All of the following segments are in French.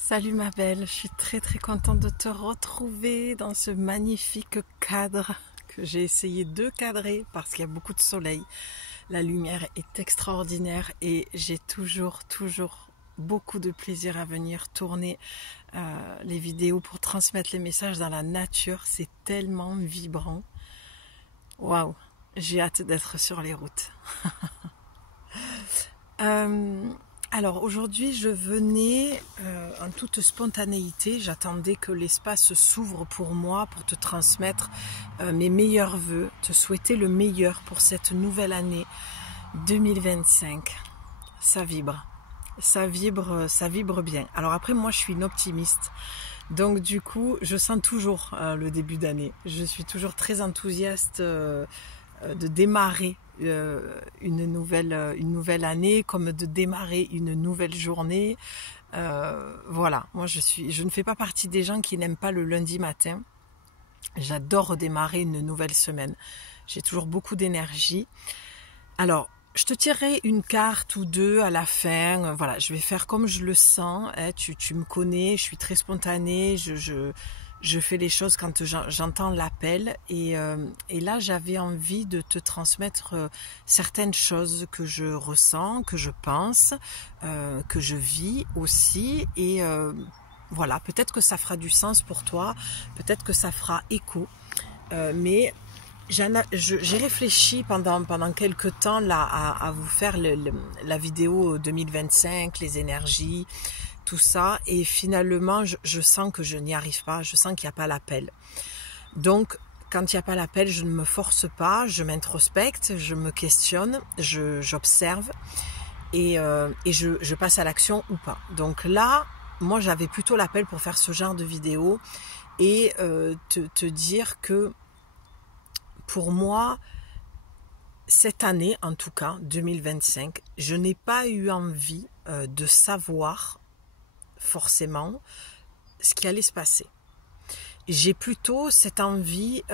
Salut ma belle, je suis très contente de te retrouver dans ce magnifique cadre que j'ai essayé de cadrer parce qu'il y a beaucoup de soleil. La lumière est extraordinaire et j'ai toujours beaucoup de plaisir à venir tourner les vidéos pour transmettre les messages dans la nature. C'est tellement vibrant. Waouh, j'ai hâte d'être sur les routes. Alors aujourd'hui je venais en toute spontanéité, j'attendais que l'espace s'ouvre pour moi, pour te transmettre mes meilleurs vœux, te souhaiter le meilleur pour cette nouvelle année 2025. Ça vibre bien. Alors après moi je suis une optimiste, donc du coup je sens toujours le début d'année. Je suis toujours très enthousiaste de démarrer une nouvelle année, comme de démarrer une nouvelle journée. Voilà, moi je ne fais pas partie des gens qui n'aiment pas le lundi matin. J'adore démarrer une nouvelle semaine. J'ai toujours beaucoup d'énergie. Alors, je te tirerai une carte ou deux à la fin. Voilà, je vais faire comme je le sens. Hein. Tu me connais, je suis très spontanée. Je fais les choses quand j'entends l'appel et là j'avais envie de te transmettre certaines choses que je ressens, que je pense, que je vis aussi et voilà, peut-être que ça fera du sens pour toi, peut-être que ça fera écho, mais j'ai réfléchi pendant quelques temps là à vous faire la vidéo 2025, les énergies, tout ça, et finalement je sens que je n'y arrive pas, je sens qu'il n'y a pas l'appel. Donc quand il n'y a pas l'appel, je ne me force pas, je m'introspecte, je me questionne, j'observe et je passe à l'action ou pas. Donc là, moi j'avais plutôt l'appel pour faire ce genre de vidéo et te dire que pour moi, cette année en tout cas, 2025, je n'ai pas eu envie de savoir forcément ce qui allait se passer. J'ai plutôt cette envie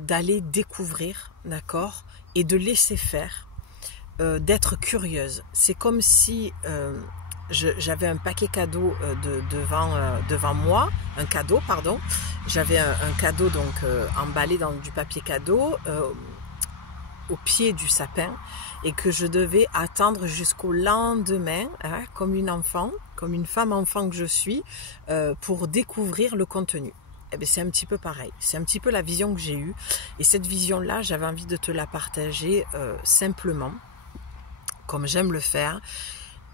d'aller découvrir, d'accord, et de laisser faire, d'être curieuse. C'est comme si j'avais un paquet cadeau devant moi, un cadeau, pardon. J'avais un cadeau donc emballé dans du papier cadeau au pied du sapin et que je devais attendre jusqu'au lendemain, hein, comme une enfant, comme une femme enfant que je suis, pour découvrir le contenu. Eh bien, c'est un petit peu pareil, c'est un petit peu la vision que j'ai eue et cette vision-là, j'avais envie de te la partager simplement, comme j'aime le faire,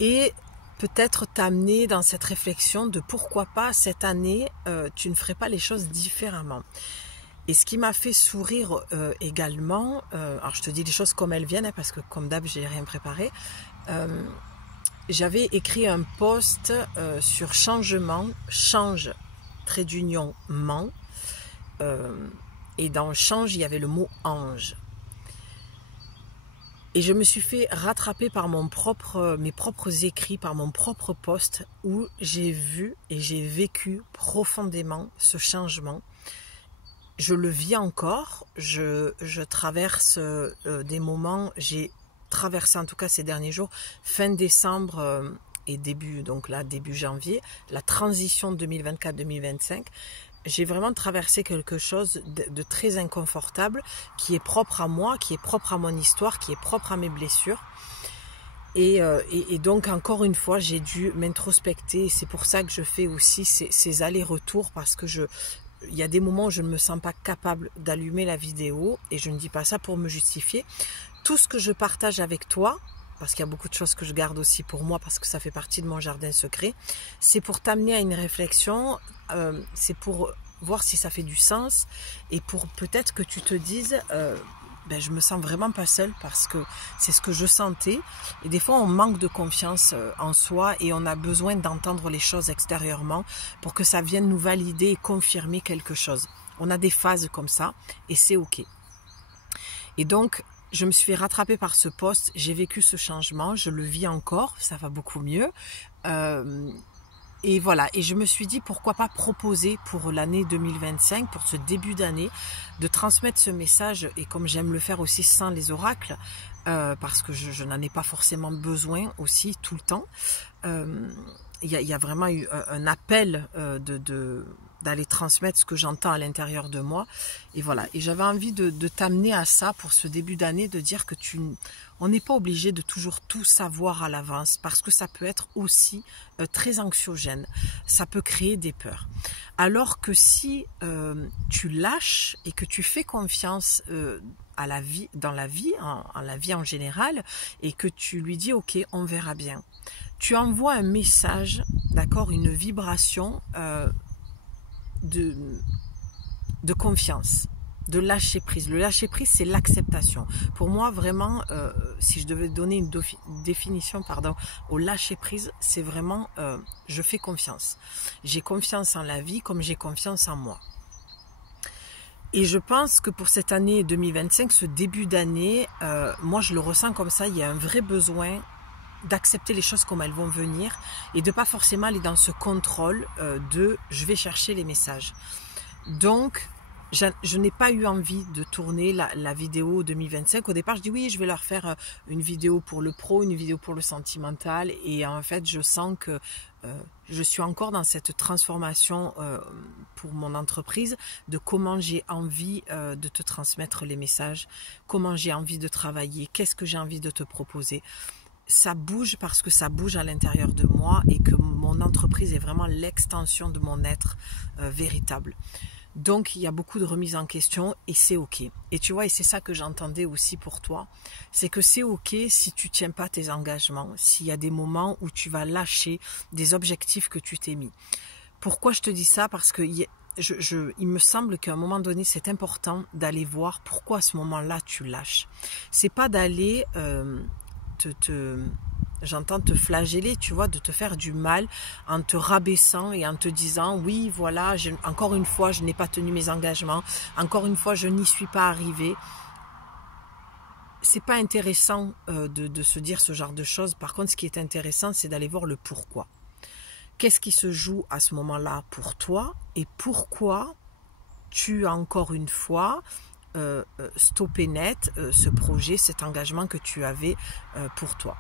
et peut-être t'amener dans cette réflexion de pourquoi pas cette année, tu ne ferais pas les choses différemment. Et ce qui m'a fait sourire également, alors je te dis les choses comme elles viennent, hein, parce que comme d'hab, j'ai rien préparé. J'avais écrit un post sur changement, change, trait d'union, ment. Et dans change, il y avait le mot ange. Et je me suis fait rattraper par mes propres écrits, par mon propre post, où j'ai vu et j'ai vécu profondément ce changement. Je le vis encore, je traverse des moments, j'ai traversé en tout cas ces derniers jours, fin décembre et début janvier, la transition 2024-2025, j'ai vraiment traversé quelque chose de très inconfortable, qui est propre à moi, qui est propre à mon histoire, qui est propre à mes blessures. Et donc encore une fois, j'ai dû m'introspecter, c'est pour ça que je fais aussi ces allers-retours, parce que il y a des moments où je ne me sens pas capable d'allumer la vidéo et je ne dis pas ça pour me justifier. Tout ce que je partage avec toi, parce qu'il y a beaucoup de choses que je garde aussi pour moi parce que ça fait partie de mon jardin secret, c'est pour t'amener à une réflexion, c'est pour voir si ça fait du sens et pour peut-être que tu te dises je me sens vraiment pas seule parce que c'est ce que je sentais. Et des fois, on manque de confiance en soi et on a besoin d'entendre les choses extérieurement pour que ça vienne nous valider et confirmer quelque chose. On a des phases comme ça et c'est OK. Et donc, je me suis fait rattraper par ce post. J'ai vécu ce changement, je le vis encore, ça va beaucoup mieux. Et voilà, et je me suis dit pourquoi pas proposer pour l'année 2025, pour ce début d'année, de transmettre ce message, et comme j'aime le faire aussi sans les oracles, parce que je n'en ai pas forcément besoin aussi tout le temps, il y a vraiment eu un appel d'aller transmettre ce que j'entends à l'intérieur de moi. Et voilà. Et j'avais envie de t'amener à ça pour ce début d'année, de dire que on n'est pas obligé de toujours tout savoir à l'avance, parce que ça peut être aussi très anxiogène. Ça peut créer des peurs. Alors que si tu lâches et que tu fais confiance à la vie, dans la vie, en la vie en général, et que tu lui dis ok, on verra bien. Tu envoies un message, d'accord, une vibration de confiance, de lâcher prise. Le lâcher prise, c'est l'acceptation. Pour moi, vraiment, si je devais donner une définition, au lâcher prise, c'est vraiment je fais confiance. J'ai confiance en la vie comme j'ai confiance en moi. Et je pense que pour cette année 2025, ce début d'année, moi je le ressens comme ça, il y a un vrai besoin d'accepter les choses comme elles vont venir et de pas forcément aller dans ce contrôle de je vais chercher les messages. Donc je n'ai pas eu envie de tourner la vidéo 2025. Au départ je dis oui, je vais leur faire une vidéo pour le pro, une vidéo pour le sentimental, et en fait je sens que je suis encore dans cette transformation pour mon entreprise, de comment j'ai envie de te transmettre les messages, comment j'ai envie de travailler, qu'est-ce que j'ai envie de te proposer. Ça bouge parce que ça bouge à l'intérieur de moi et que mon entreprise est vraiment l'extension de mon être véritable. Donc il y a beaucoup de remises en question et c'est ok. Et tu vois, et c'est ça que j'entendais aussi pour toi, c'est que c'est ok si tu tiens pas tes engagements, s'il y a des moments où tu vas lâcher des objectifs que tu t'es mis. Pourquoi je te dis ça? Parce que il me semble qu'à un moment donné, c'est important d'aller voir pourquoi à ce moment-là tu lâches. C'est pas d'aller j'entends te flageller, tu vois, de te faire du mal en te rabaissant et en te disant oui, voilà, encore une fois, je n'ai pas tenu mes engagements, encore une fois, je n'y suis pas arrivée. C'est pas intéressant de se dire ce genre de choses. Par contre, ce qui est intéressant, c'est d'aller voir le pourquoi. Qu'est-ce qui se joue à ce moment-là pour toi et pourquoi tu as encore une fois stopper net ce projet, cet engagement que tu avais pour toi.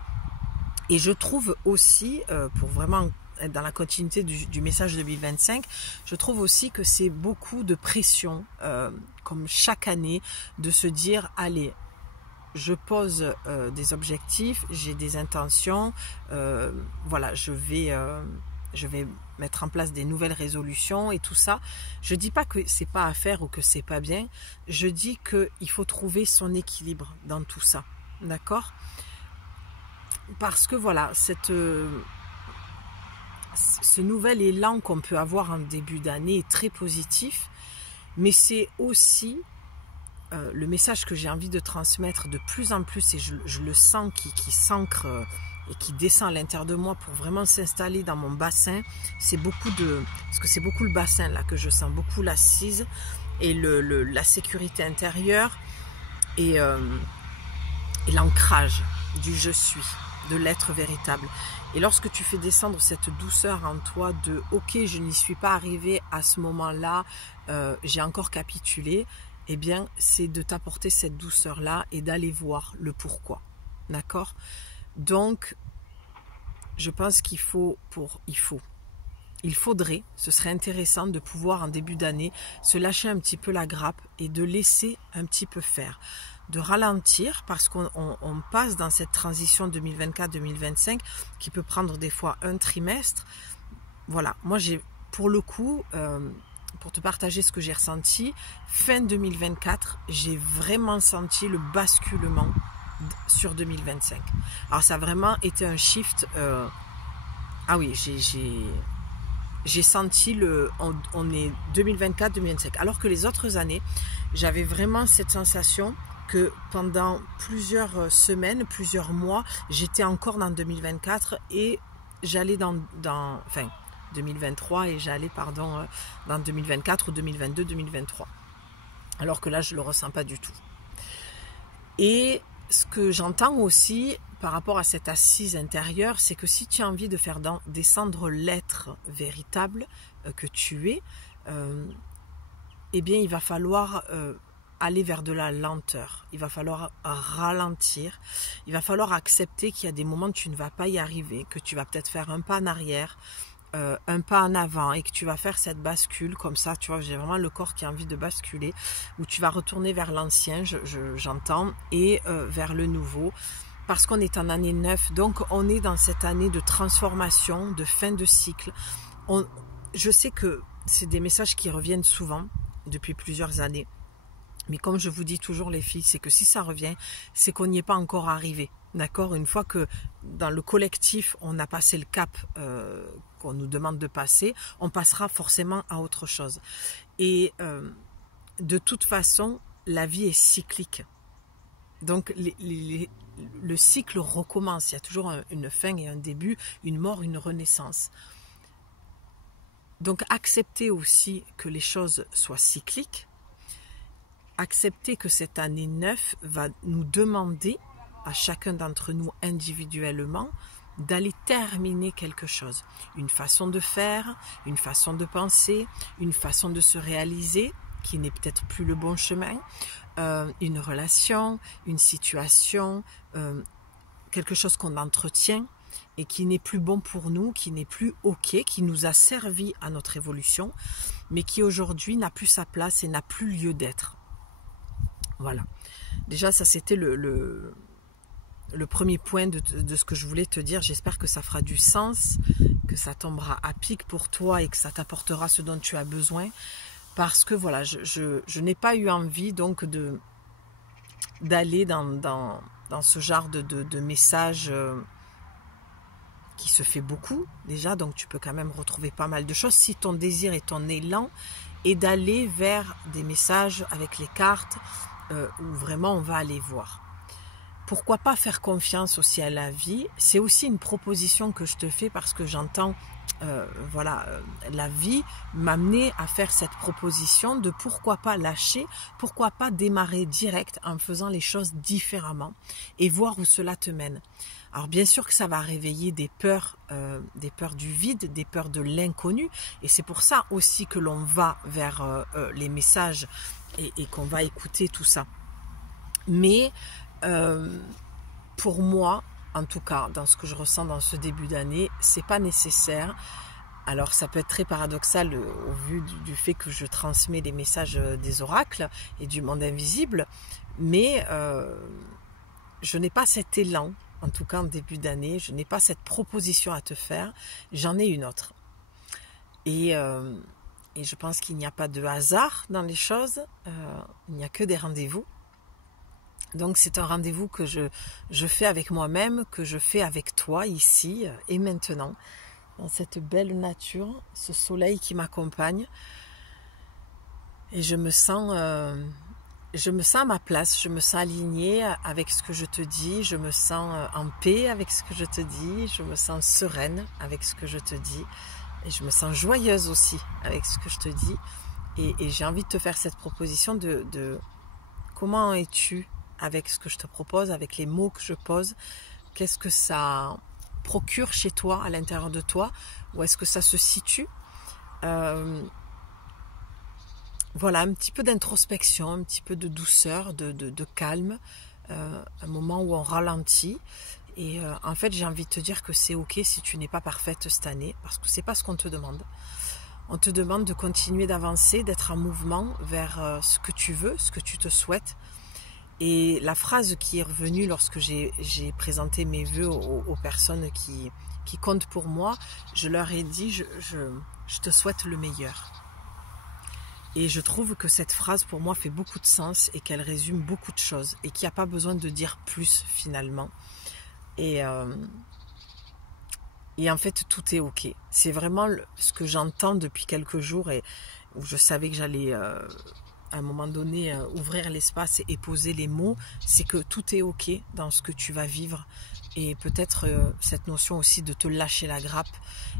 Et je trouve aussi, pour vraiment être dans la continuité du message 2025, je trouve aussi que c'est beaucoup de pression, comme chaque année, de se dire, allez, je pose des objectifs, j'ai des intentions, voilà, je vais mettre en place des nouvelles résolutions et tout ça. Je dis pas que c'est pas à faire ou que c'est pas bien. Je dis qu'il faut trouver son équilibre dans tout ça. D'accord? Parce que voilà, ce nouvel élan qu'on peut avoir en début d'année est très positif, mais c'est aussi le message que j'ai envie de transmettre de plus en plus, et je le sens qui s'ancre et qui descend à l'intérieur de moi pour vraiment s'installer dans mon bassin. C'est beaucoup parce que c'est beaucoup le bassin là que je sens, beaucoup l'assise et la sécurité intérieure et l'ancrage du je suis, de l'être véritable. Et lorsque tu fais descendre cette douceur en toi de ok, je n'y suis pas arrivé à ce moment-là, j'ai encore capitulé, eh bien c'est de t'apporter cette douceur là et d'aller voir le pourquoi. D'accord? Donc, je pense il faudrait, ce serait intéressant de pouvoir en début d'année se lâcher un petit peu la grappe et de laisser un petit peu faire, de ralentir parce qu'on passe dans cette transition 2024-2025 qui peut prendre des fois un trimestre. Voilà, moi j'ai pour le coup, pour te partager ce que j'ai ressenti, fin 2024, j'ai vraiment senti le basculement sur 2025. Alors ça a vraiment été un shift. Ah oui, j'ai senti on est 2024-2025. Alors que les autres années, j'avais vraiment cette sensation que pendant plusieurs semaines, plusieurs mois, j'étais encore dans 2024 et j'allais dans 2023 et j'allais dans 2024 ou 2022, 2023. Alors que là, je le ressens pas du tout. Et ce que j'entends aussi par rapport à cette assise intérieure, c'est que si tu as envie de faire descendre l'être véritable que tu es, eh bien il va falloir aller vers de la lenteur. Il va falloir ralentir. Il va falloir accepter qu'il y a des moments où tu ne vas pas y arriver, que tu vas peut-être faire un pas en arrière, un pas en avant et que tu vas faire cette bascule comme ça, tu vois, j'ai vraiment le corps qui a envie de basculer, où tu vas retourner vers l'ancien, j'entends, et vers le nouveau, parce qu'on est en année 9, donc on est dans cette année de transformation, de fin de cycle. Je sais que c'est des messages qui reviennent souvent depuis plusieurs années, mais comme je vous dis toujours les filles, c'est que si ça revient, c'est qu'on n'y est pas encore arrivé. D'accord? Une fois que dans le collectif, on a passé le cap qu'on nous demande de passer, on passera forcément à autre chose. Et de toute façon, la vie est cyclique. Donc le cycle recommence. Il y a toujours une fin et un début, une mort, une renaissance. Donc accepter aussi que les choses soient cycliques. Accepter que cette année 9 va nous demander, à chacun d'entre nous individuellement, d'aller terminer quelque chose. Une façon de faire, une façon de penser, une façon de se réaliser, qui n'est peut-être plus le bon chemin, une relation, une situation, quelque chose qu'on entretient et qui n'est plus bon pour nous, qui n'est plus OK, qui nous a servi à notre évolution, mais qui aujourd'hui n'a plus sa place et n'a plus lieu d'être. Voilà. Déjà, ça c'était le premier point de ce que je voulais te dire. J'espère que ça fera du sens, que ça tombera à pic pour toi et que ça t'apportera ce dont tu as besoin. Parce que voilà, je n'ai pas eu envie donc d'aller dans ce genre de message qui se fait beaucoup déjà. Donc tu peux quand même retrouver pas mal de choses. Si ton désir et ton élan est d'aller vers des messages avec les cartes, où vraiment on va aller voir. Pourquoi pas faire confiance aussi à la vie? C'est aussi une proposition que je te fais parce que j'entends, la vie m'amener à faire cette proposition de pourquoi pas lâcher, pourquoi pas démarrer direct en faisant les choses différemment et voir où cela te mène. Alors bien sûr que ça va réveiller des peurs du vide, des peurs de l'inconnu, et c'est pour ça aussi que l'on va vers les messages et qu'on va écouter tout ça. Mais pour moi, en tout cas, dans ce que je ressens dans ce début d'année, c'est pas nécessaire. Alors ça peut être très paradoxal au vu du fait que je transmets les messages des oracles et du monde invisible, mais je n'ai pas cet élan. En tout cas, en début d'année, je n'ai pas cette proposition à te faire, j'en ai une autre. Et je pense qu'il n'y a pas de hasard dans les choses, il n'y a que des rendez-vous. Donc c'est un rendez-vous que je fais avec moi-même, que je fais avec toi ici et maintenant, dans cette belle nature, ce soleil qui m'accompagne. Et je me sens à ma place, je me sens alignée avec ce que je te dis, je me sens en paix avec ce que je te dis, je me sens sereine avec ce que je te dis, et je me sens joyeuse aussi avec ce que je te dis. Et j'ai envie de te faire cette proposition de comment es-tu avec ce que je te propose, avec les mots que je pose, qu'est-ce que ça procure chez toi, à l'intérieur de toi, où est-ce que ça se situe. Voilà, un petit peu d'introspection, un petit peu de douceur, de calme, un moment où on ralentit. Et en fait, j'ai envie de te dire que c'est OK si tu n'es pas parfaite cette année, parce que c'est pas ce qu'on te demande. On te demande de continuer d'avancer, d'être en mouvement vers ce que tu veux, ce que tu te souhaites. Et la phrase qui est revenue lorsque j'ai présenté mes vœux aux personnes qui comptent pour moi, je leur ai dit je te souhaite le meilleur. Et je trouve que cette phrase pour moi fait beaucoup de sens et qu'elle résume beaucoup de choses et qu'il n'y a pas besoin de dire plus finalement. Et en fait tout est OK. C'est vraiment ce que j'entends depuis quelques jours et où je savais que j'allais à un moment donné ouvrir l'espace et poser les mots, c'est que tout est OK dans ce que tu vas vivre. Et peut-être cette notion aussi de te lâcher la grappe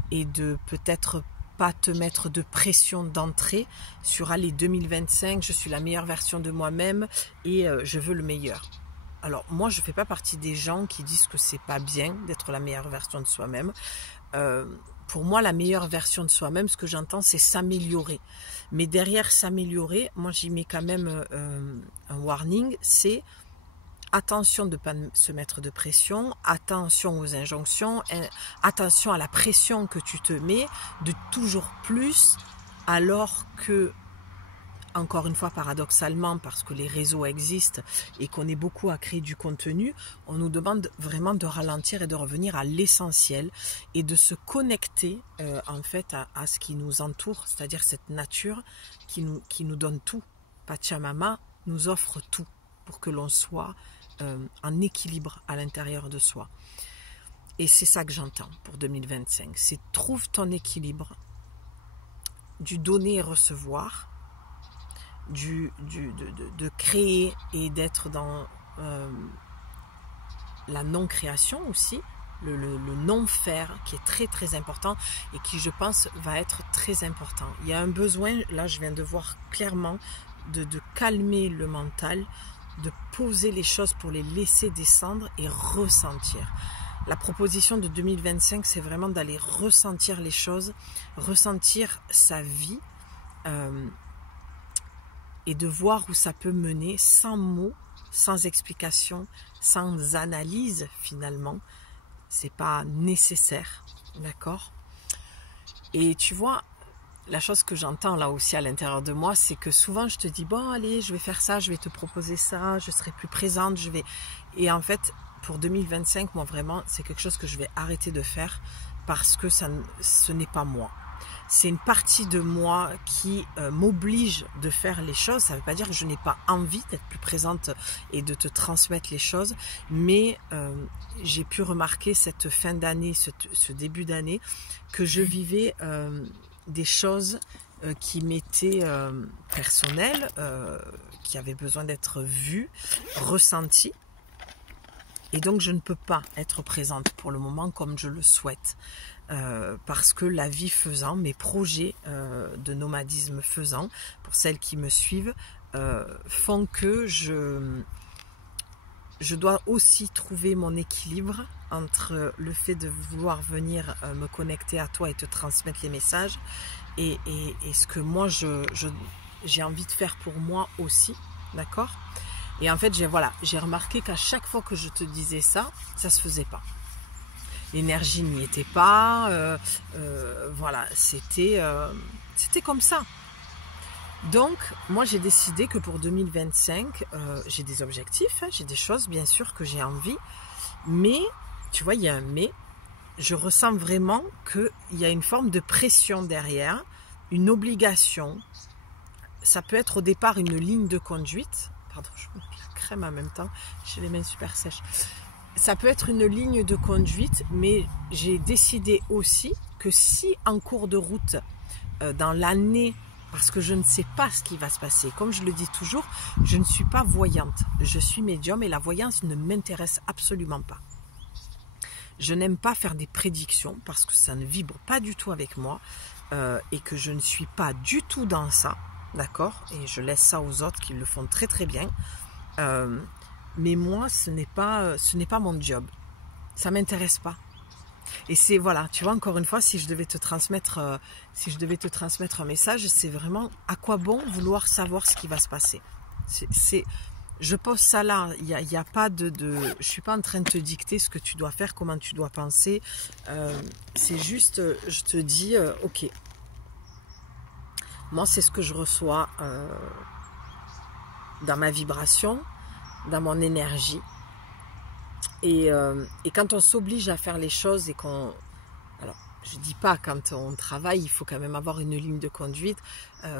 et de peut-être pas te mettre de pression d'entrée sur allez 2025, je suis la meilleure version de moi-même et je veux le meilleur. Alors moi je fais pas partie des gens qui disent que c'est pas bien d'être la meilleure version de soi-même. pour moi, la meilleure version de soi-même, ce que j'entends, c'est s'améliorer. Mais derrière s'améliorer, moi j'y mets quand même un warning, c'est attention de ne pas se mettre de pression, attention aux injonctions, attention à la pression que tu te mets de toujours plus, alors que, encore une fois paradoxalement, parce que les réseaux existent et qu'on est beaucoup à créer du contenu, on nous demande vraiment de ralentir et de revenir à l'essentiel et de se connecter en fait à ce qui nous entoure, c'est-à-dire cette nature qui nous donne tout. Pachamama nous offre tout pour que l'on soit en équilibre à l'intérieur de soi. Et c'est ça que j'entends pour 2025, c'est trouve ton équilibre du donner et recevoir, de créer et d'être dans la non-création aussi, le non-faire qui est très très important et qui je pense va être très important. Il y a un besoin, là je viens de voir clairement, de calmer le mental, de poser les choses pour les laisser descendre et ressentir. La proposition de 2025, c'est vraiment d'aller ressentir les choses, ressentir sa vie, et de voir où ça peut mener sans mots, sans explication, sans analyse finalement. C'est pas nécessaire, d'accord? Et tu vois, la chose que j'entends là aussi à l'intérieur de moi, c'est que souvent je te dis bon allez, je vais faire ça, je vais te proposer ça, je serai plus présente, et en fait pour 2025, moi vraiment, c'est quelque chose que je vais arrêter de faire parce que ce n'est pas moi. C'est une partie de moi qui m'oblige de faire les choses. Ça ne veut pas dire que je n'ai pas envie d'être plus présente et de te transmettre les choses, mais j'ai pu remarquer cette fin d'année, ce début d'année, que je vivais des choses qui m'étaient personnelles, qui avaient besoin d'être vues, ressenties. Et donc je ne peux pas être présente pour le moment comme je le souhaite. Parce que la vie faisant, mes projets de nomadisme faisant, pour celles qui me suivent, font que je dois aussi trouver mon équilibre entre le fait de vouloir venir me connecter à toi et te transmettre les messages et ce que moi j'ai envie de faire pour moi aussi, d'accord? Et en fait j'ai remarqué qu'à chaque fois que je te disais ça se faisait pas. L'énergie n'y était pas, voilà, c'était comme ça. Donc, moi j'ai décidé que pour 2025, j'ai des objectifs, j'ai des choses bien sûr que j'ai envie, mais, tu vois, il y a un mais, je ressens vraiment qu'il y a une forme de pression derrière, une obligation. Ça peut être au départ une ligne de conduite, pardon, je me mets la crème en même temps, j'ai les mains super sèches. Ça peut être une ligne de conduite, mais j'ai décidé aussi que si en cours de route, dans l'année, parce que je ne sais pas ce qui va se passer, comme je le dis toujours, je ne suis pas voyante, je suis médium et la voyance ne m'intéresse absolument pas. Je n'aime pas faire des prédictions parce que ça ne vibre pas du tout avec moi et que je ne suis pas du tout dans ça, d'accord? Et je laisse ça aux autres qui le font très très bien. Mais moi, ce n'est pas mon job. Ça m'intéresse pas. Et c'est, voilà, tu vois, encore une fois, si je devais te transmettre un message, c'est vraiment à quoi bon vouloir savoir ce qui va se passer. Je pose ça là, il y a pas je suis pas en train de te dicter ce que tu dois faire, comment tu dois penser. C'est juste, je te dis, ok. Moi, c'est ce que je reçois dans ma vibration, dans mon énergie. Et quand on s'oblige à faire les choses et qu'on... Alors, je dis pas quand on travaille, il faut quand même avoir une ligne de conduite.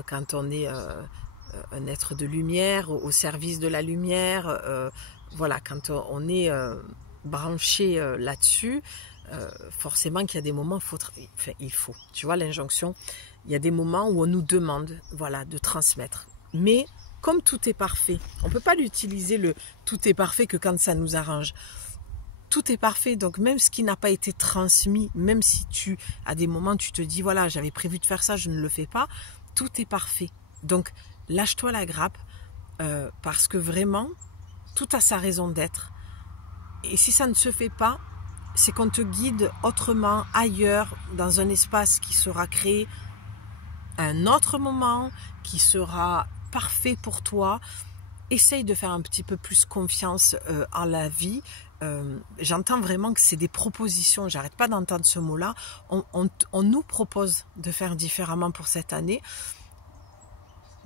Quand on est un être de lumière, au service de la lumière, voilà, quand on est branché là-dessus, forcément qu'il y a des moments, il faut. Tu vois, l'injonction, il y a des moments où on nous demande, voilà, de transmettre. Mais comme tout est parfait, on ne peut pas l'utiliser le tout est parfait que quand ça nous arrange. Tout est parfait, donc même ce qui n'a pas été transmis, même si à des moments tu te dis voilà, j'avais prévu de faire ça, je ne le fais pas, tout est parfait. Donc lâche-toi la grappe parce que vraiment tout a sa raison d'être. Et si ça ne se fait pas, c'est qu'on te guide autrement, ailleurs, dans un espace qui sera créé à un autre moment, qui sera parfait pour toi. Essaye de faire un petit peu plus confiance en la vie. J'entends vraiment que c'est des propositions, j'arrête pas d'entendre ce mot-là. On nous propose de faire différemment pour cette année,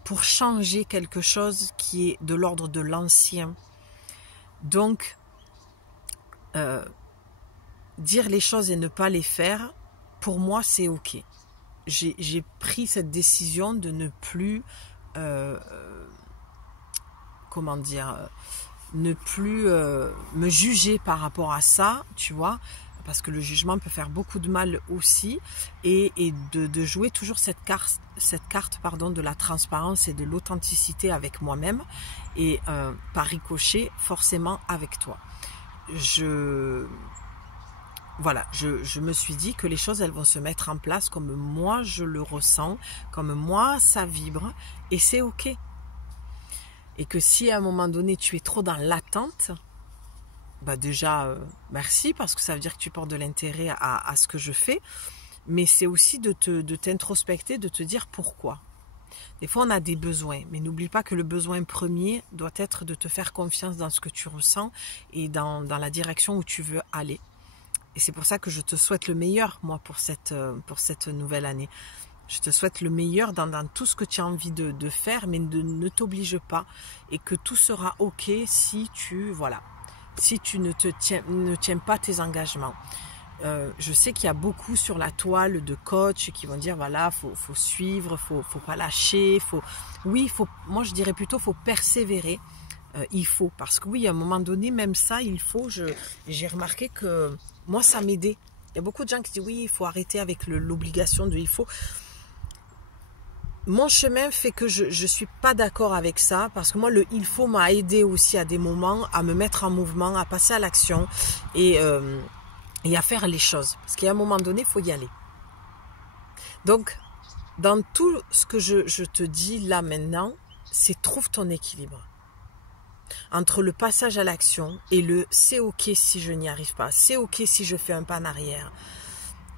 pour changer quelque chose qui est de l'ordre de l'ancien. Donc, dire les choses et ne pas les faire, pour moi, c'est ok. J'ai pris cette décision de ne plus, ne plus me juger par rapport à ça, tu vois, parce que le jugement peut faire beaucoup de mal aussi, et de jouer toujours cette carte de la transparence et de l'authenticité avec moi-même, et par ricochet, forcément avec toi. Je me suis dit que les choses, elles vont se mettre en place comme moi je le ressens, comme moi ça vibre, et c'est ok. Et que si à un moment donné tu es trop dans l'attente, bah déjà merci, parce que ça veut dire que tu portes de l'intérêt à ce que je fais, mais c'est aussi de t'introspecter, de te dire pourquoi. Des fois on a des besoins, mais n'oublie pas que le besoin premier doit être de te faire confiance dans ce que tu ressens et dans la direction où tu veux aller. Et c'est pour ça que je te souhaite le meilleur, moi, pour cette nouvelle année. Je te souhaite le meilleur dans tout ce que tu as envie de faire, mais ne t'oblige pas. Et que tout sera ok si tu ne tiens pas tes engagements. Je sais qu'il y a beaucoup sur la toile de coachs qui vont dire voilà, faut suivre, faut pas lâcher, moi je dirais plutôt faut persévérer. Il faut, parce que oui, à un moment donné, même ça, il faut. J'ai remarqué que moi, ça m'aidait. Il y a beaucoup de gens qui disent oui, il faut arrêter avec l'obligation de il faut. Mon chemin fait que je suis pas d'accord avec ça, parce que moi, le il faut m'a aidé aussi à des moments à me mettre en mouvement, à passer à l'action et à faire les choses. Parce qu'à un moment donné, il faut y aller. Donc, dans tout ce que je te dis là maintenant, c'est trouve ton équilibre. Entre le passage à l'action et le c'est ok si je n'y arrive pas, c'est ok si je fais un pas en arrière.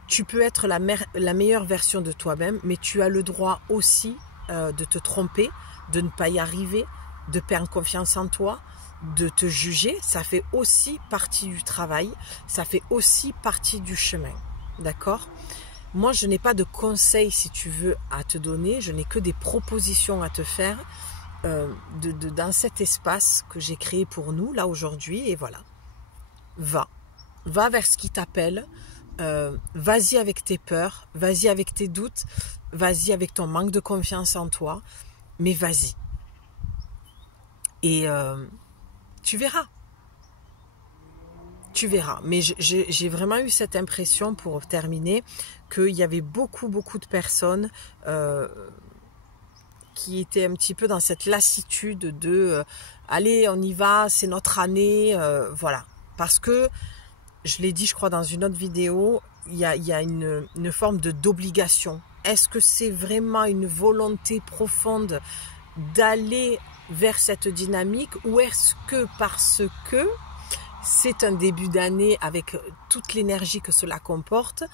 Tu peux être la meilleure version de toi-même, mais tu as le droit aussi de te tromper, de ne pas y arriver, de perdre confiance en toi, de te juger. Ça fait aussi partie du travail, ça fait aussi partie du chemin. D'accord ? Moi, je n'ai pas de conseils, si tu veux, à te donner, je n'ai que des propositions à te faire. Dans cet espace que j'ai créé pour nous là aujourd'hui, et voilà, va vers ce qui t'appelle, vas-y avec tes peurs, vas-y avec tes doutes, vas-y avec ton manque de confiance en toi, mais vas-y et tu verras, mais j'ai vraiment eu cette impression, pour terminer, qu'il y avait beaucoup de personnes qui était un petit peu dans cette lassitude de allez, on y va, c'est notre année, voilà. Parce que, je l'ai dit je crois dans une autre vidéo, il y a une forme d'obligation. Est-ce que c'est vraiment une volonté profonde d'aller vers cette dynamique, ou est-ce que parce que c'est un début d'année avec toute l'énergie que cela comporte,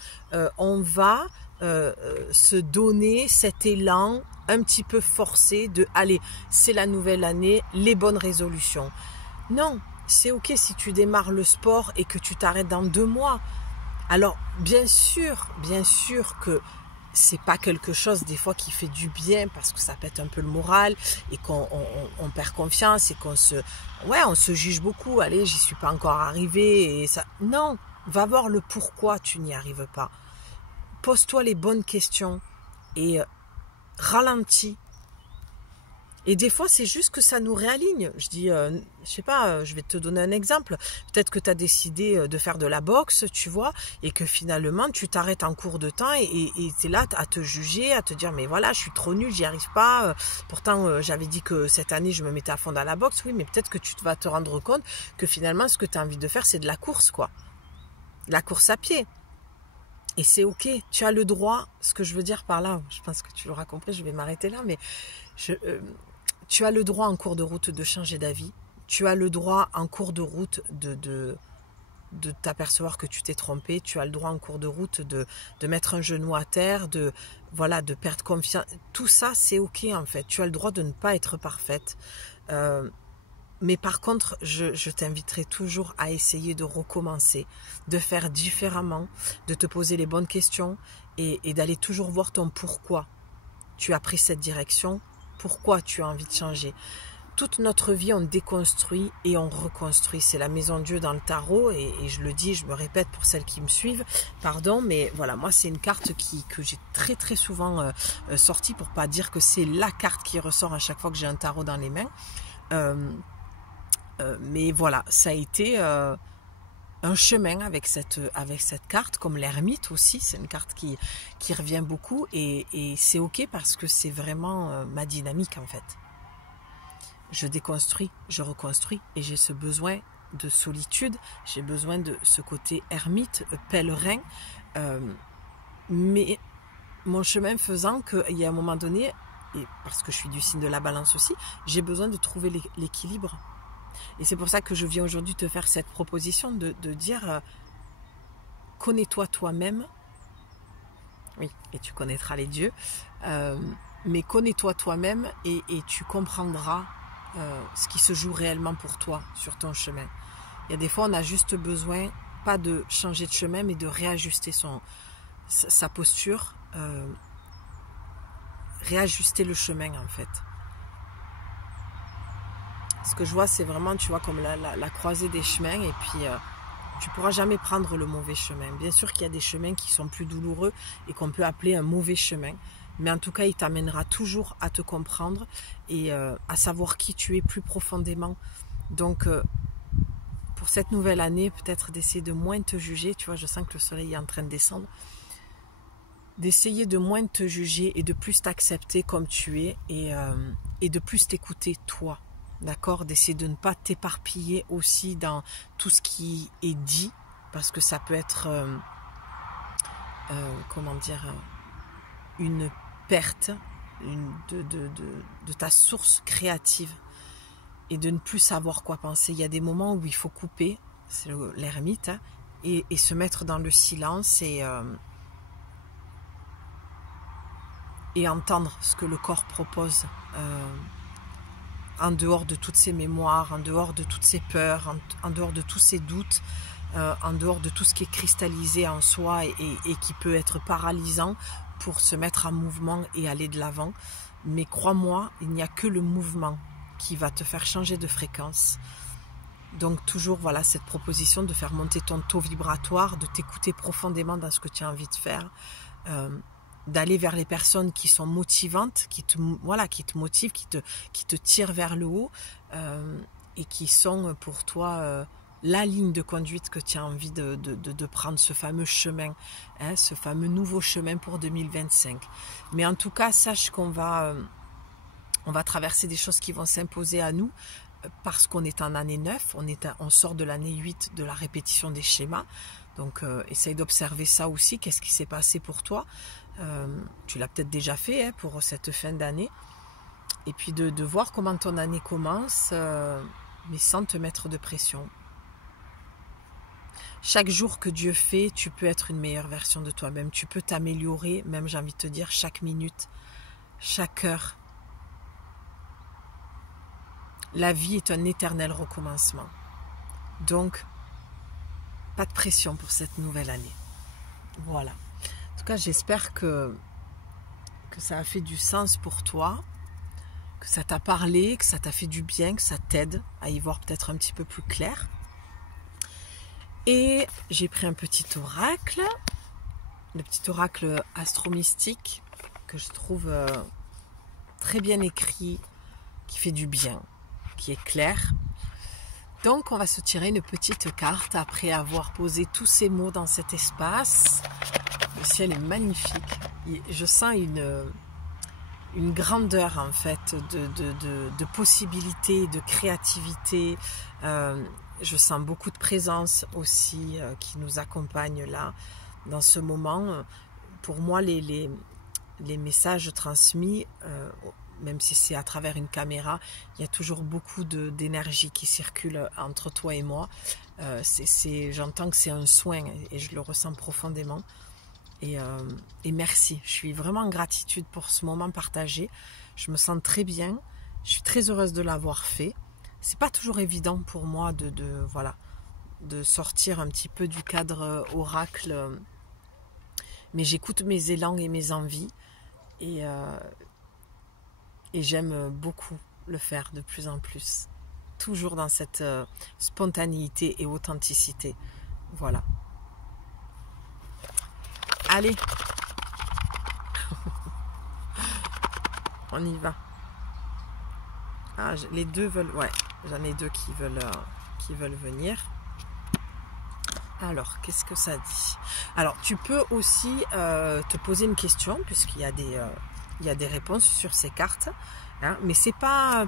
on va se donner cet élan un petit peu forcé de allez, c'est la nouvelle année, les bonnes résolutions. Non, c'est ok si tu démarres le sport et que tu t'arrêtes dans 2 mois. Alors bien sûr que c'est pas quelque chose des fois qui fait du bien, parce que ça pète un peu le moral et qu'on perd confiance et on se juge beaucoup. Allez, j'y suis pas encore arrivé et ça. Non, va voir le pourquoi tu n'y arrives pas. Pose-toi les bonnes questions et ralentis. Et des fois, c'est juste que ça nous réaligne. Je dis, je sais pas, je vais te donner un exemple. Peut-être que tu as décidé de faire de la boxe, tu vois, et que finalement, tu t'arrêtes en cours de temps et tu es là à te juger, à te dire, mais voilà, je suis trop nulle, j'y arrive pas. Pourtant, j'avais dit que cette année, je me mettais à fond dans la boxe. Oui, mais peut-être que tu vas te rendre compte que finalement, ce que tu as envie de faire, c'est de la course, quoi. La course à pied. Et c'est ok, tu as le droit, ce que je veux dire par là, je pense que tu l'auras compris, je vais m'arrêter là, mais tu as le droit en cours de route de changer d'avis, tu as le droit en cours de route de t'apercevoir que tu t'es trompé, tu as le droit en cours de route de mettre un genou à terre, de perdre confiance. Tout ça, c'est ok en fait. Tu as le droit de ne pas être parfaite. Mais par contre, je t'inviterai toujours à essayer de recommencer, de faire différemment, de te poser les bonnes questions et d'aller toujours voir ton pourquoi tu as pris cette direction, pourquoi tu as envie de changer. Toute notre vie, on déconstruit et on reconstruit. C'est la maison de Dieu dans le tarot et je le dis, je me répète pour celles qui me suivent, pardon, mais voilà, moi c'est une carte que j'ai très très souvent sortie pour pas dire que c'est la carte qui ressort à chaque fois que j'ai un tarot dans les mains. Mais voilà, ça a été un chemin avec cette carte, comme l'ermite aussi, c'est une carte qui revient beaucoup et c'est ok parce que c'est vraiment ma dynamique en fait. Je déconstruis, je reconstruis et j'ai ce besoin de solitude, j'ai besoin de ce côté ermite, pèlerin, mais mon chemin faisant qu'il y a un moment donné, et parce que je suis du signe de la balance aussi, j'ai besoin de trouver l'équilibre. Et c'est pour ça que je viens aujourd'hui te faire cette proposition de dire connais-toi toi-même, oui, et tu connaîtras les dieux, mais connais-toi toi-même et tu comprendras ce qui se joue réellement pour toi sur ton chemin. Il y a des fois on a juste besoin, pas de changer de chemin, mais de réajuster sa posture, réajuster le chemin en fait. Ce que je vois, c'est vraiment, tu vois, comme la croisée des chemins et puis tu ne pourras jamais prendre le mauvais chemin. Bien sûr qu'il y a des chemins qui sont plus douloureux et qu'on peut appeler un mauvais chemin. Mais en tout cas, il t'amènera toujours à te comprendre et à savoir qui tu es plus profondément. Donc, pour cette nouvelle année, peut-être d'essayer de moins te juger. Tu vois, je sens que le soleil est en train de descendre. D'essayer de moins te juger et de plus t'accepter comme tu es et de plus t'écouter toi. D'accord, d'essayer de ne pas t'éparpiller aussi dans tout ce qui est dit, parce que ça peut être, comment dire, une perte de ta source créative et de ne plus savoir quoi penser. Il y a des moments où il faut couper, c'est l'ermite, hein, et se mettre dans le silence et entendre ce que le corps propose. En dehors de toutes ces mémoires, en dehors de toutes ces peurs, en dehors de tous ces doutes, en dehors de tout ce qui est cristallisé en soi et qui peut être paralysant pour se mettre en mouvement et aller de l'avant. Mais crois-moi, il n'y a que le mouvement qui va te faire changer de fréquence. Donc toujours voilà cette proposition de faire monter ton taux vibratoire, de t'écouter profondément dans ce que tu as envie de faire, d'aller vers les personnes qui sont motivantes, qui te motivent, qui te tirent vers le haut et qui sont pour toi la ligne de conduite que tu as envie de prendre, ce fameux chemin, hein, ce fameux nouveau chemin pour 2025. Mais en tout cas, sache qu'on va traverser des choses qui vont s'imposer à nous parce qu'on est en année 9, on sort de l'année 8 de la répétition des schémas. Donc essaye d'observer ça aussi, qu'est-ce qui s'est passé pour toi. Tu l'as peut-être déjà fait hein, pour cette fin d'année. Et puis de voir comment ton année commence, mais sans te mettre de pression. Chaque jour que Dieu fait, tu peux être une meilleure version de toi-même. Tu peux t'améliorer, même j'ai envie de te dire, chaque minute, chaque heure. La vie est un éternel recommencement. Donc, pas de pression pour cette nouvelle année. Voilà. En tout cas, j'espère que ça a fait du sens pour toi, que ça t'a parlé, que ça t'a fait du bien, que ça t'aide à y voir peut-être un petit peu plus clair. Et j'ai pris un petit oracle, le petit oracle astro-mystique que je trouve très bien écrit, qui fait du bien, qui est clair. Donc on va se tirer une petite carte après avoir posé tous ces mots dans cet espace. Le ciel est magnifique. Je sens une grandeur en fait de possibilités, de créativité. Je sens beaucoup de présence aussi qui nous accompagne là dans ce moment. Pour moi, les messages transmis même si c'est à travers une caméra, il y a toujours beaucoup d'énergie qui circule entre toi et moi. J'entends que c'est un soin et je le ressens profondément. Et merci, je suis vraiment en gratitude pour ce moment partagé. Je me sens très bien, je suis très heureuse de l'avoir fait. C'est pas toujours évident pour moi de sortir un petit peu du cadre oracle, mais j'écoute mes élans et mes envies et j'aime beaucoup le faire de plus en plus, toujours dans cette spontanéité et authenticité. Voilà. Allez, on y va. Ah, les deux veulent, ouais, j'en ai deux qui veulent venir. Alors, qu'est-ce que ça dit? Alors, tu peux aussi te poser une question, puisqu'il y a des réponses sur ces cartes, hein, mais c'est pas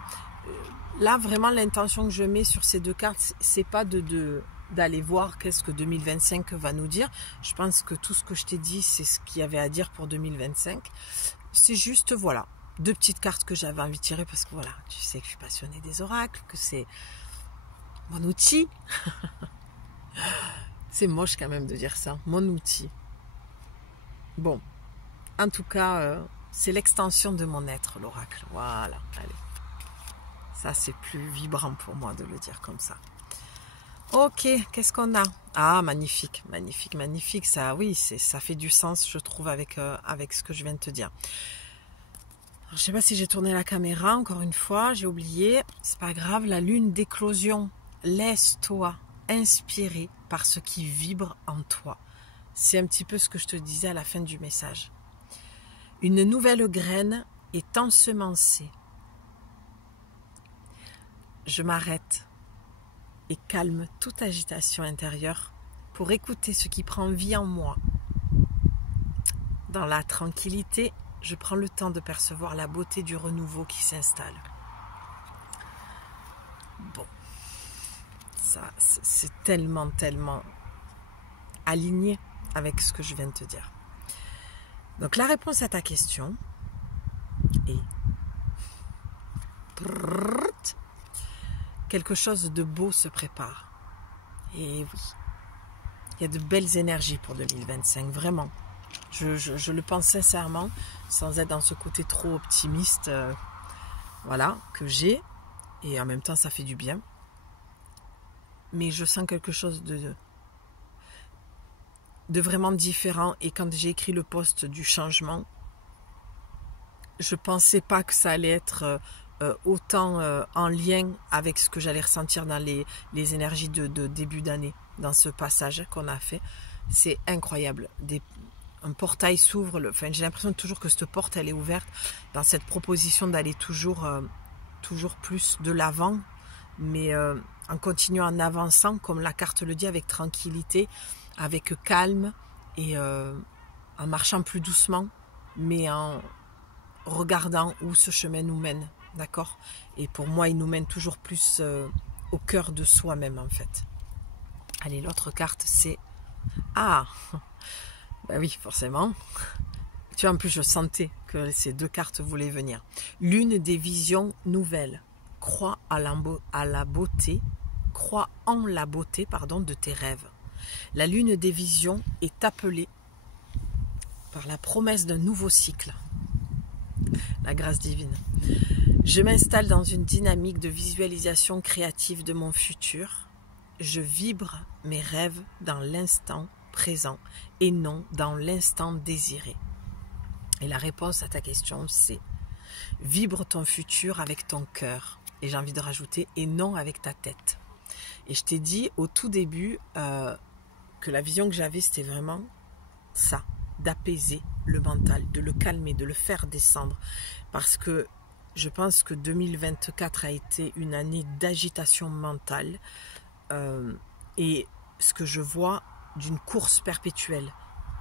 là vraiment l'intention que je mets sur ces deux cartes, c'est pas d'aller voir qu'est-ce que 2025 va nous dire. Je pense que tout ce que je t'ai dit, c'est ce qu'il y avait à dire pour 2025. C'est juste, voilà, deux petites cartes que j'avais envie de tirer parce que voilà, tu sais que je suis passionnée des oracles, que c'est mon outil. C'est moche quand même de dire ça, mon outil. Bon, en tout cas, c'est l'extension de mon être, l'oracle. Voilà, allez. Ça, c'est plus vibrant pour moi de le dire comme ça. Ok, qu'est-ce qu'on a? Ah, magnifique, magnifique, magnifique. Ça, oui, ça fait du sens, je trouve, avec ce que je viens de te dire. Alors, je sais pas si j'ai tourné la caméra, encore une fois, j'ai oublié. C'est pas grave, la lune d'éclosion. Laisse-toi inspirer par ce qui vibre en toi. C'est un petit peu ce que je te disais à la fin du message. Une nouvelle graine est ensemencée. Je m'arrête et calme toute agitation intérieure pour écouter ce qui prend vie en moi. Dans la tranquillité, je prends le temps de percevoir la beauté du renouveau qui s'installe. Bon, ça, c'est tellement aligné avec ce que je viens de te dire. Donc la réponse à ta question est quelque chose de beau se prépare. Et oui, il y a de belles énergies pour 2025, vraiment. Je le pense sincèrement, sans être dans ce côté trop optimiste, voilà, que j'ai. Et en même temps, ça fait du bien. Mais je sens quelque chose de vraiment différent. Et quand j'ai écrit le post du changement, je pensais pas que ça allait être autant en lien avec ce que j'allais ressentir dans les énergies de début d'année, dans ce passage qu'on a fait. C'est incroyable. Un portail s'ouvre, j'ai l'impression toujours que cette porte elle est ouverte dans cette proposition d'aller toujours plus de l'avant, mais en continuant en avançant, comme la carte le dit, avec tranquillité, avec calme et en marchant plus doucement, mais en regardant où ce chemin nous mène, d'accord? Et pour moi, il nous mène toujours plus au cœur de soi-même, en fait. Allez, l'autre carte, c'est... Ah, ben oui, forcément. Tu vois, en plus, je sentais que ces deux cartes voulaient venir. L'une des visions nouvelles. Crois en la beauté de tes rêves. La lune des visions est appelée par la promesse d'un nouveau cycle. La grâce divine. Je m'installe dans une dynamique de visualisation créative de mon futur. Je vibre mes rêves dans l'instant présent et non dans l'instant désiré. Et la réponse à ta question, c'est vibre ton futur avec ton cœur. Et j'ai envie de rajouter, et non avec ta tête. Et je t'ai dit au tout début que la vision que j'avais, c'était vraiment ça, d'apaiser le mental, de le calmer, de le faire descendre. Parce que je pense que 2024 a été une année d'agitation mentale et ce que je vois d'une course perpétuelle,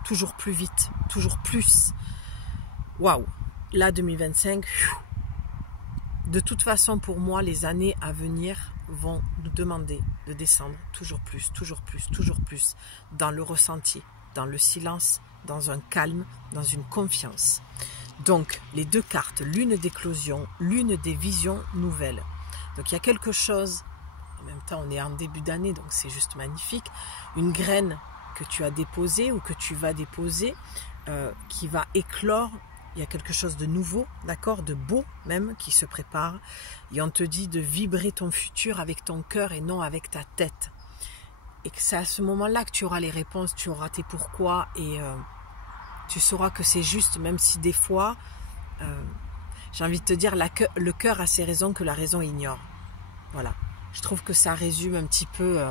toujours plus vite, toujours plus. Waouh! Là, 2025, de toute façon, pour moi, les années à venir vont nous demander de descendre toujours plus, toujours plus, toujours plus, dans le ressenti, dans le silence, dans un calme, dans une confiance. Donc, les deux cartes, l'une d'éclosion, l'une des visions nouvelles. Donc, il y a quelque chose, en même temps, on est en début d'année, donc c'est juste magnifique. Une graine que tu as déposée ou que tu vas déposer, qui va éclore. Il y a quelque chose de nouveau, d'accord, de beau même, qui se prépare. Et on te dit de vibrer ton futur avec ton cœur et non avec ta tête. Et que c'est à ce moment-là que tu auras les réponses, tu auras tes pourquoi et tu sauras que c'est juste, même si des fois, j'ai envie de te dire, le cœur a ses raisons que la raison ignore. Voilà. Je trouve que ça résume un petit peu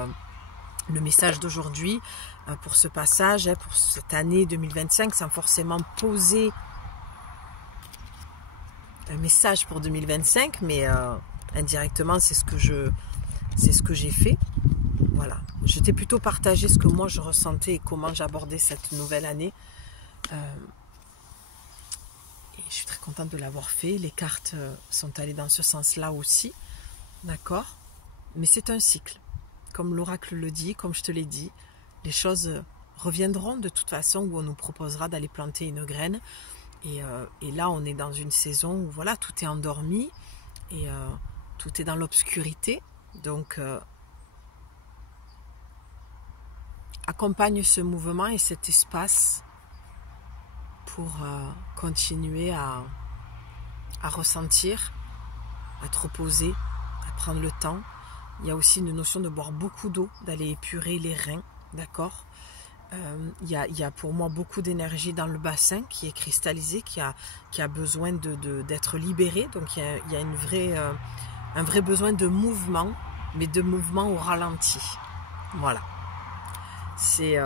le message d'aujourd'hui pour ce passage, pour cette année 2025, sans forcément poser un message pour 2025, mais indirectement, c'est ce que j'ai fait. Voilà. Je t'ai plutôt partagé ce que moi je ressentais et comment j'abordais cette nouvelle année. Et je suis très contente de l'avoir fait. Les cartes sont allées dans ce sens-là aussi. D'accord ? Mais c'est un cycle. Comme l'oracle le dit, comme je te l'ai dit, les choses reviendront de toute façon où on nous proposera d'aller planter une graine. Et là, on est dans une saison où voilà, tout est endormi et tout est dans l'obscurité. Donc, accompagne ce mouvement et cet espace pour continuer à ressentir, à te reposer, à prendre le temps. Il y a aussi une notion de boire beaucoup d'eau, d'aller épurer les reins, d'accord ? Il y a pour moi beaucoup d'énergie dans le bassin qui est cristallisé, qui a besoin d'être libéré. Donc il y a un vrai besoin de mouvement, mais de mouvement au ralenti. Voilà. C'est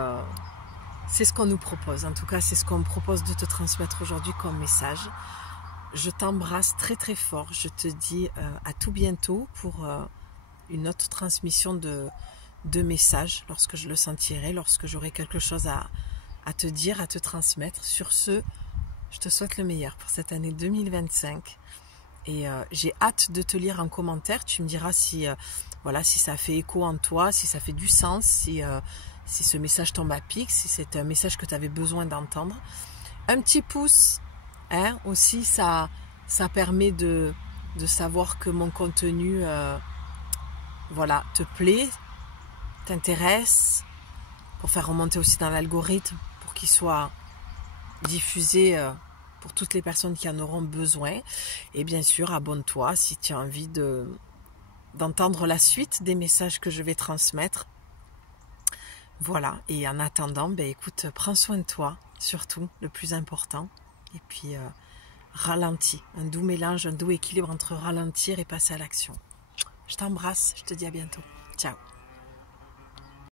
ce qu'on nous propose. En tout cas, c'est ce qu'on me propose de te transmettre aujourd'hui comme message. Je t'embrasse très très fort. Je te dis à tout bientôt pour une autre transmission de messages lorsque je le sentirai, lorsque j'aurai quelque chose à te dire, à te transmettre. Sur ce, je te souhaite le meilleur pour cette année 2025 et j'ai hâte de te lire en commentaire. Tu me diras si ça fait écho en toi, si ça fait du sens, si ce message tombe à pic, si c'est un message que tu avais besoin d'entendre. Un petit pouce, hein, aussi, ça permet de savoir que mon contenu te plaît, t'intéresse, pour faire remonter aussi dans l'algorithme, pour qu'il soit diffusé pour toutes les personnes qui en auront besoin. Et bien sûr, abonne-toi si tu as envie d'entendre la suite des messages que je vais transmettre. Voilà, et en attendant, écoute, prends soin de toi, surtout, le plus important. Et puis, ralentis, un doux mélange, un doux équilibre entre ralentir et passer à l'action. Je t'embrasse, je te dis à bientôt. Ciao.